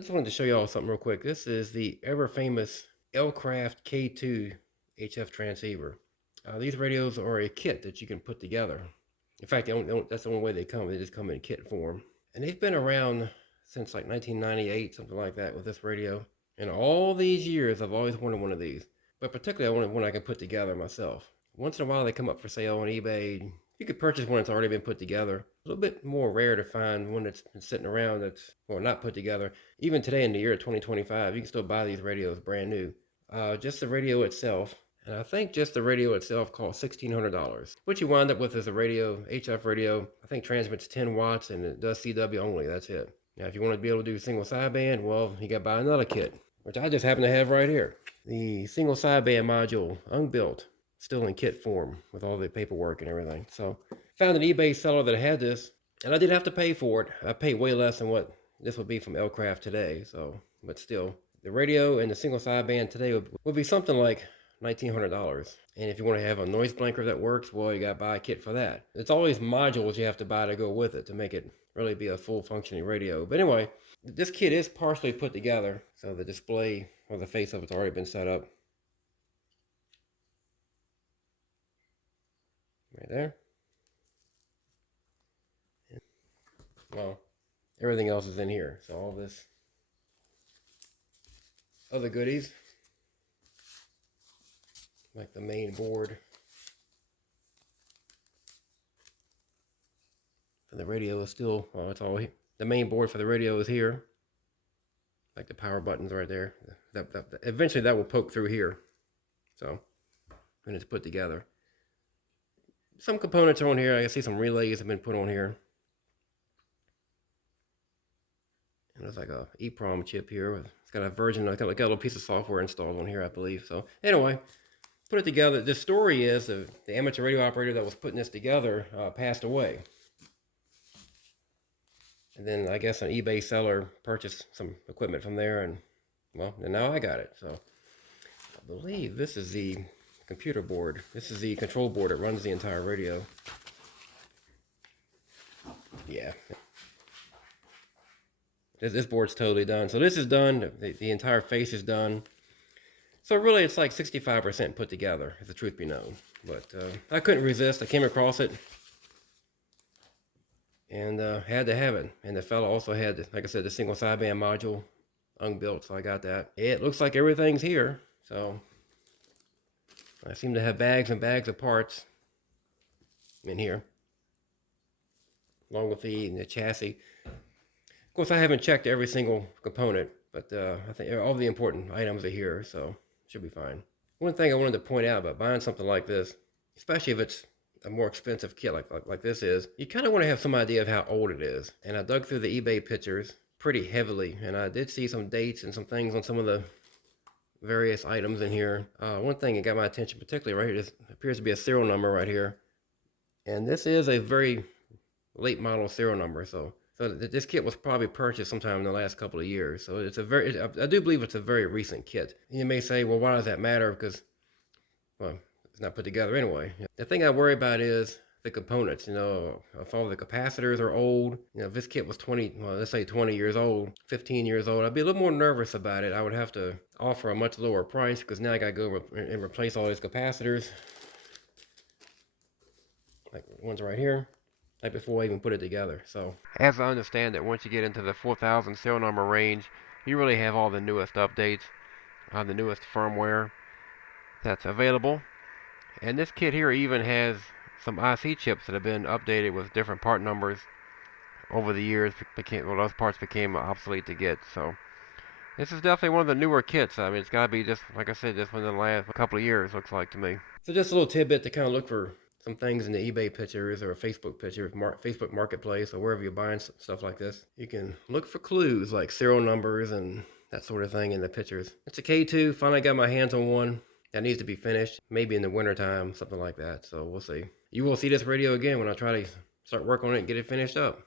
I just wanted to show y'all something real quick. This is the ever famous Elecraft K2 HF transceiver. These radios are a kit that you can put together. In fact, that's the only way they come. They just come in kit form. And they've been around since like 1998, something like that, with this radio. And all these years, I've always wanted one of these. But particularly, I wanted one I can put together myself. Once in a while, they come up for sale on eBay. You could purchase one that's already been put together. A little bit more rare to find one that's been sitting around that's, well, not put together. Even today in the year 2025, you can still buy these radios brand new. Just the radio itself, and I think just the radio itself costs $1,600. What you wind up with is a radio, HF radio. I think transmits 10 watts and it does CW only. That's it. Now, if you want to be able to do single sideband, well, you got to buy another kit, which I just happen to have right here. The single sideband module, unbuilt, still in kit form with all the paperwork and everything. So found an eBay seller that had this, and I did have to pay for it. I paid way less than what this would be from Elecraft today. So, but still, the radio and the single sideband today would be something like $1,900. And if you want to have a noise blanker that works, well, you got to buy a kit for that. It's always modules you have to buy to go with it to make it really be a full functioning radio. But anyway, this kit is partially put together. So the display or the face of it's already been set up. Right there. Well, everything else is in here. So all this other goodies, like the main board for the radio is still, well, it's all, the main board for the radio is here. Like the power buttons right there. Eventually that will poke through here. So when it's put together. Some components are on here. I see some relays have been put on here. And there's like a EEPROM chip here. It's got a version, got a little piece of software installed on here, I believe. So anyway, put it together. The story is the amateur radio operator that was putting this together passed away. And then I guess an eBay seller purchased some equipment from there, and well, and now I got it. So I believe this is the computer board. This is the control board that runs the entire radio. Yeah. This board's totally done. So this is done. The entire face is done. So really, it's like 65% put together, if the truth be known. But I couldn't resist. I came across it and had to have it. And the fellow also had, like I said, the single sideband module unbuilt, so I got that. It looks like everything's here. So I seem to have bags and bags of parts in here, along with the chassis. Of course, I haven't checked every single component, but I think all the important items are here, so should be fine. One thing I wanted to point out about buying something like this, especially if it's a more expensive kit like this is, you kind of want to have some idea of how old it is. And I dug through the eBay pictures pretty heavily, and I did see some dates and some things on some of the various items in here. One thing that got my attention particularly right here, this appears to be a serial number right here. And this is a very late model serial number, so this kit was probably purchased sometime in the last couple of years. So it's I do believe it's a very recent kit. You may say, well, why does that matter? Because, well, it's not put together anyway. The thing I worry about is the components. You know, if all the capacitors are old, you know, if this kit was 20, well, let's say 20 years old, 15 years old, I'd be a little more nervous about it. I would have to offer a much lower price because now I got to go and replace all these capacitors. Like the ones right here. Like before I even put it together. So as I understand it, once you get into the 4000 serial number range, you really have all the newest updates, the newest firmware that's available. And this kit here even has some IC chips that have been updated with different part numbers over the years. Well, those parts became obsolete to get. So this is definitely one of the newer kits. I mean, it's got to be just, like I said, just within the last couple of years, looks like to me. So just a little tidbit to kind of look for some things in the eBay pictures or Facebook pictures, Facebook Marketplace, or wherever you're buying stuff like this. You can look for clues like serial numbers and that sort of thing in the pictures. It's a K2. Finally got my hands on one. That needs to be finished, maybe in the wintertime, something like that. So we'll see. You will see this radio again when I try to start work on it and get it finished up.